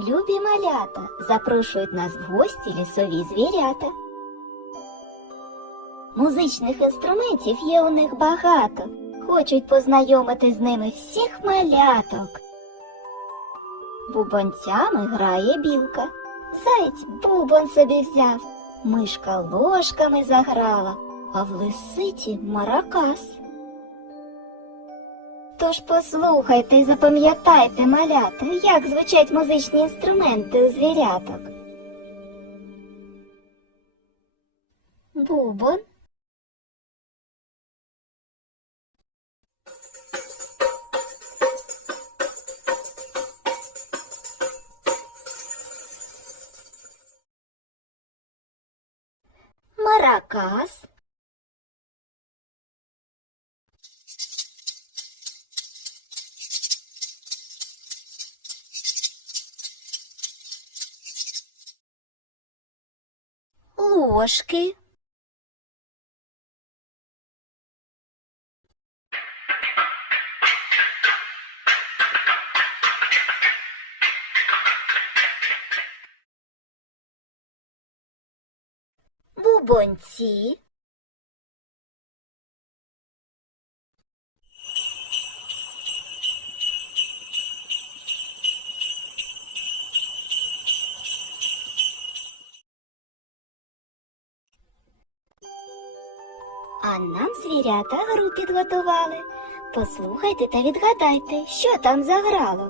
Любі малята запрошують нас в гості лісові звірята. Музичних інструментів є у них багато. Хочуть познайомити з ними всіх маляток. Бубонцями грає білка. Заєць бубон собі взяв, мишка ложками заграла, а в лисиці маракас. Тож послухайте і запам'ятайте, малята, як звучать музичні інструменти у звіряток. Бубон. Маракас. Ложки. Бубонці. А нам звірята гру підготували. Послухайте та відгадайте, що там заграло.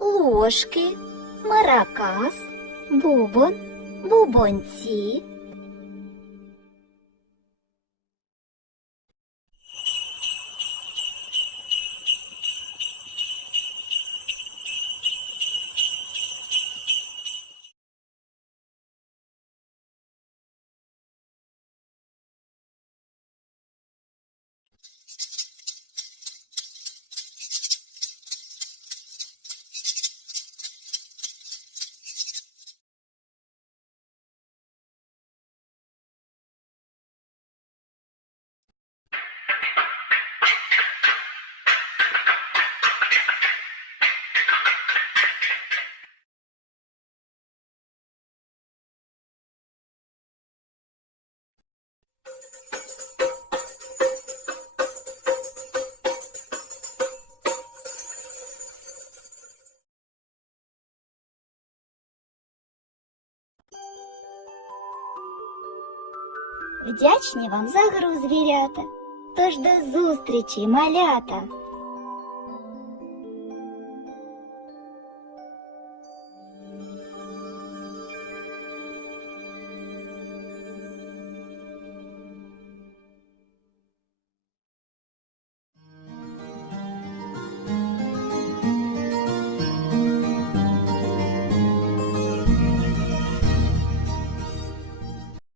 Ложки, маракас, бубон, бубонці. Вдячні вам за гру, звірята. Тож до зустрічі, малята!